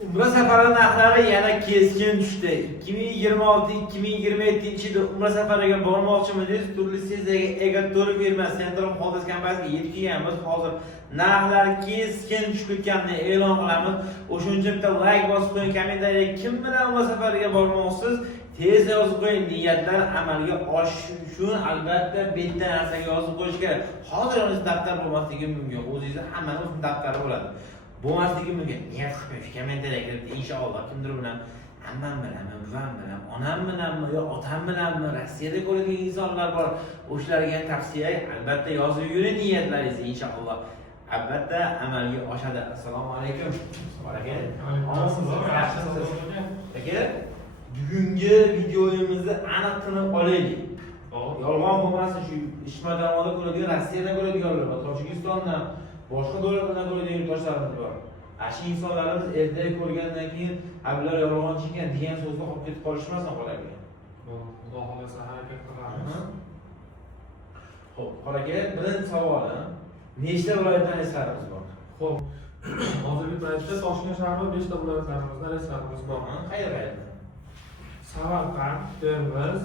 Umra safari narxlari yana keskin tushdi. 2026-2027 yilda umra safariga bormoqchimisiz? Turli seziyaga ega to'lib bermas Central Holdings kompaniyasiga yetkazganmiz. Hozir narxlar keskin tushib ketganini e'lon qilamiz. O'shuncha bitta like bosib qo'ying, kommentariyaga kim bilan umra safariga bormoqchisiz? Tez yozib qo'ying, niyatlar amalga oshishi uchun albatta bitta narsaga yozib qo'yish kerak. Hozir o'zingiz daftar bo'lmasligi mumkin. O'zingizda hammaning o'z daftari bo'ladi. Bo'lmasligi mumkin. Niyat qilib qo'yish, kommentariyaga kirib inshaalloh kimdir bilan ammam bilanmi, buvam bilan, onam bilanmi yo otam bilanmi Rossiyada ko'radigan insonlar bor. O'shalarga tavsiya albatta yozib yuring niyatlaringizni inshaalloh. Albatta amalga oshadi. Assalomu alaykum. Baraka. Aka, bugungi videomizni aniq qilib olaylik. Yolg'on bo'lmasin, shu ijtimoiy tarmoqda ko'radigan, Rossiyada ko'radiganlar bor, Tojikistondan, boshqa davlatlardan ko'radigan yurtdoshlarimiz bor. Shu insonlarimiz ertaga ko'rgandan keyin "Bular yolg'onchi ekan" degan so'zni olib ketib qolishmasin qo'llarga. Xudo xolasa harakat qilamiz. Xo'p, qoraga birinchi savolim, nechta viloyatdan eslarimiz bor? Xo'p, hozirgi paytda Toshkent shahri 5 ta viloyatlarimizda reyslarimiz bor. Qayerda? Samarqand, Termiz,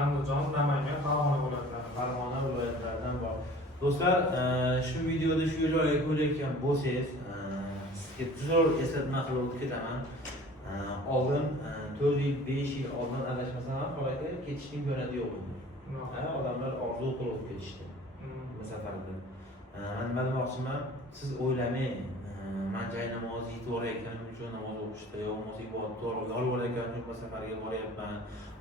Andijon, Namangan, Farg'ona viloyatlari. Farg'ona viloyatlaridan bor. Do'stlar, shu videoda shu joyga ko'rayotgan bo'lsangiz, sizga tezroq eslatma qilib o'tib ketaman. Oldin 4 yil, 5 yil oldin adashmasam, qo'lga ketishning imkoniyati yo'q edi. Odamlar orzu qilib ketishdi. Bu safarda. Nima demoqchiman? Siz o'ylamang, men joy namozi yetib borayotganim uchun namoz o'qishda yo bo'lmasa ibodat yolvorayotganim uchun bu safarga boryapman.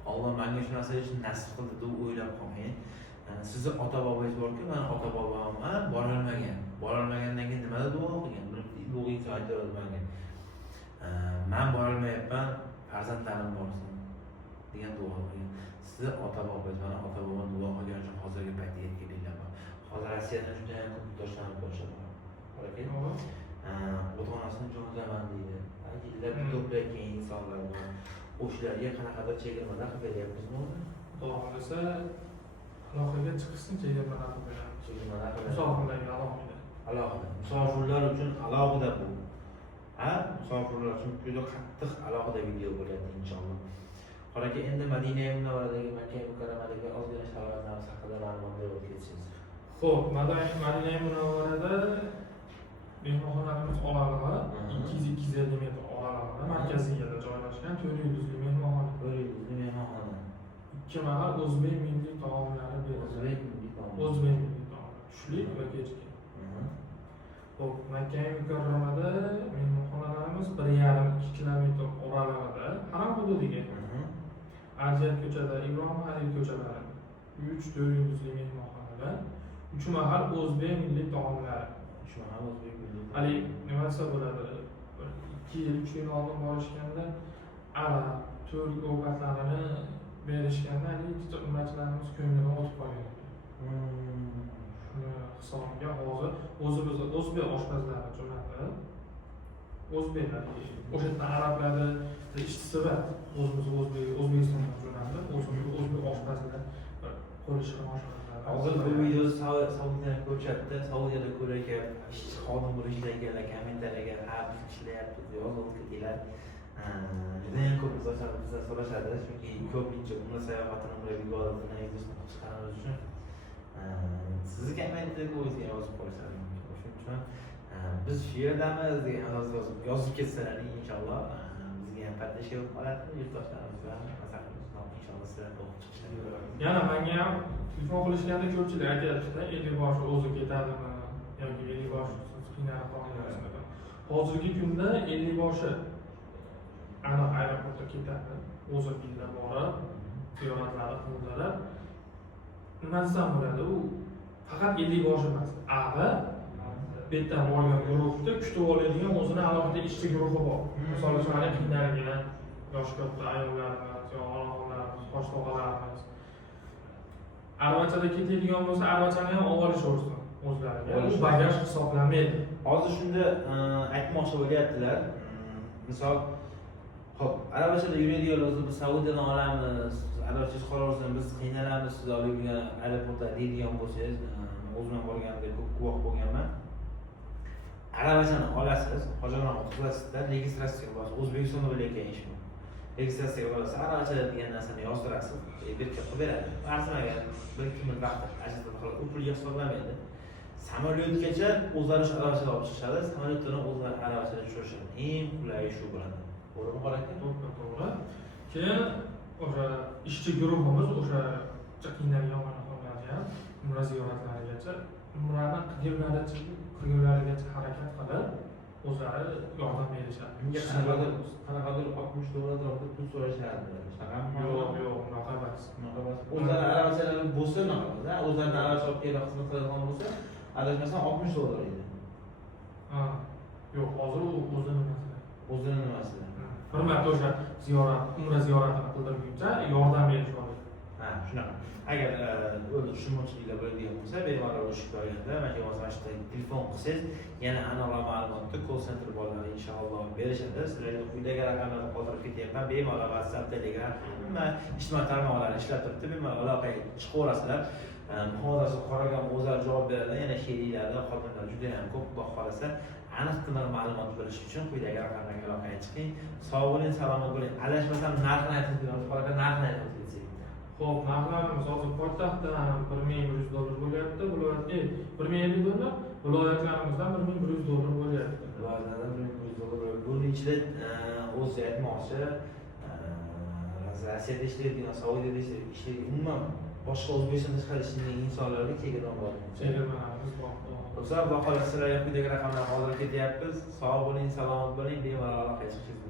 Alloh menga shu narsa uchun nasib qildi deb o'ylab qolmang. Sizni ota-bobongiz borku, men ota-bobomman, borolmagandan keyin nima duo qilgan? Bir ulug' inson aytadi menga. Men borolmayapman, farzandlarim borsin degan duo qilgan. Sizni ota-bobongiz, men ota-bobom duo qilgan uchun hozirgi paytga kelganman. Hozir Rossiyadan juda ham ko'p yurtdoshlarimiz boshladi. Qo'lga ota-onasini jo'nataman deydi. Yillar to'playotgan insonlar bor. O'shalarga qanaqadir chegirmalar qilib beryapmizmi uni? Xudo xolasa aloqaga chiqsin, chegirmalar qilib beramiz. Chegirmalar Musofirlarga alohida. Alohida. Musofirlar uchun alohida bu. Musofirlar uchun juda qattiq alohida video bo'ladi inshaalloh. Qoraka endi Madina Munavvaradagi Makka Mukarramadagi ozgina sharoitlar haqida ma'lumot berib o'tsangiz. Xo'p, Madina Munavvarada mehmonxonamiz oralig'i 200-250 metr oralig'ida markaziyada joylashgan 4 yulduzli mehmonxona. 4 yulduzli mehmonxona. 2 mahal o'zbek milliy taomlari beriladi. O'zbek milliy taom. Tushlik va kechki. Xo'p, Makka Mukarramada mehmonxonalarimiz 1,5-2 kilometr oralig'ida, harom hududiga. Aziyat ko'chada, Ibrohim Halil ko'chalari 3-4 yulduzli mehmonxonada 3 mahal o'zbek milliy taomlari. 3 mahal o'zbek milliy. Hali nima desa bo'ladi? 2 yil, 3 yil oldin borishganda arab, turk ovqatlarini berishganda hali ummatchilarimiz ko'nglidan o'tib qolgan. Shuni hisobiga hozir o'zimiz o'zbek oshpazlari jo'natib, o'zbeklar o'sha yerda arablarni ishchisi bor. O'zbekistondan jo'natib, o'zbek oshpazlar qo'lishga mashg'ullar. Hozir bu videoni Saudiyada ko'rsatdi. Saudiyada ko'rayotgan ishchi xodim bo'lishlarga kommentariyaga har ishlayapti deb yozib o'tdilar. Juda ham ko'p insonlar bizdan so'rashadi, chunki ko'pincha umra sayohatini, umra ibodatini yuzini chiqaramiz uchun sizni kommentariyga o'zingizga yozib qo'yishadi. Shuning uchun biz shu yerdamiz degan yozib ketsalar inshaalloh bizga ham pardashga bo'lib qoladi. Yurtdoshlarimiz bilan inshaalloh sizlar o'qib chiqishadi. Yana menga ham telefon qilishganda ko'pchilik aytyapti-da, Elibosh o'zi ketadimi yoki Elibosh qiynalib qolganmi? Hozirgi kunda Eliboshi aniq aeroportga ketadi. O'zi billa borib, ziyoratlari qildilar. Nima desam bo'ladi, u faqat Elibosh emas. Bu yerdan borgan guruhda kutib oladigan o'zini alohida ishchi guruhi bor. Misol uchun hali qiynalgan yosh katta ayollarimiz, yo onaxonlarimiz, qosh-tog'alarimiz Arvachada ketadigan bo'lsa, arvachani ham olib olishaversin o'zlariga. Bu bagaj hisoblanmaydi. Hozir shunda aytmoqchi bo'lyaptilar. Misol, xo'p, arabachada yuradigan bo'lsa, biz Saudiyadan olamiz, arabachasiz qolaversin, biz qiynalamiz, siz olib yurgan aeroportda deydigan bo'lsangiz, o'zim ham borganimda ko'p guvoh bo'lganman. aravachani olasiz, hojatxonaga o'tkazasizda, registratsiyaga borasiz. O'zbekistonda bo'layotgan ish bu. Registratsiyaga borasiz, aravacha degan narsani yozdirasiz, birga qilib beradi. Arzimaga 1-2 ming vaqt ajratib qoladi, u pulga hisoblanmaydi. Samolyotgacha o'zlari shu aravachada olib chiqishadi, samolyotdan o'zlari aravachada tushirishadi. Eng qulay shu bo'ladi. To'g'rimi qo'laka? To'g'ri. Keyin o'sha ishchi guruhimiz o'sha qiynalgan onaxonlarga, umra ziyoratlarigacha, umrani qilgunlarigacha harakat qilib, o'zlari yordam berishadi. Unga qanaqadir 60 dollar atrofida pul so'rashadi. Shunaqami? Yo'q, unaqa emas. O'zlari aravachalari bo'lsa unaqa, o'zlarini aravacha olib kelib xizmat qiladigan bo'lsa, adashmasam 60 dollar edi. Ha. Yo'q, hozir u o'zini nimasi. O'zini nimasida? Bir marta o'sha umra ziyoratini qildirguncha yordam berish oladi. Ha, shunaqa. Agar o'zi tushunmovchiliklar bo'ladigan bo'lsa, bemalol o'sha joylarda mana shu telefon qilsangiz, yana aniqroq ma'lumotni call center bolalari inshaalloh berishadi. Sizlarga quyidagi raqamlarni qoldirib ketyapman. Bemalol WhatsApp, Telegram, hamma ijtimoiy tarmoqlarni ishlab turibdi. Bemalol aloqaga chiqaverasizlar. Hozir Qoragan o'zlar javob beradi. Yana sheriklarda xodimlar juda ham ko'p, xudo xolasa aniq ma'lumot bilish uchun quyidagi raqamlarga aloqaga chiqing. Sog' bo'ling, salomat bo'ling. Adashmasam narxini aytib beramiz. Qoragan narxini aytib ketsak. Xo'p, narxlarimiz hozir poytaxtda 1100 dollar bo'lyapti, viloyatda 1050 dollar, viloyatlarimizdan 1100 dollar bo'lyapti. Viloyatlardan 1100 dollar bo'lyapti. Buning ichida o'zi aytmoqchi, Rossiyada ishlaydigan, Saudiyada ishlaydigan, umuman boshqa O'zbekistonda tashqari ishlaydigan insonlarga kelgan bor. Chegirmalarimiz bor. Xudo xohlasa sizlarga quyidagi raqamlarni hozir ketyapmiz. Sog' bo'ling, salomat bo'ling, bemalol aloqaga chiqishingiz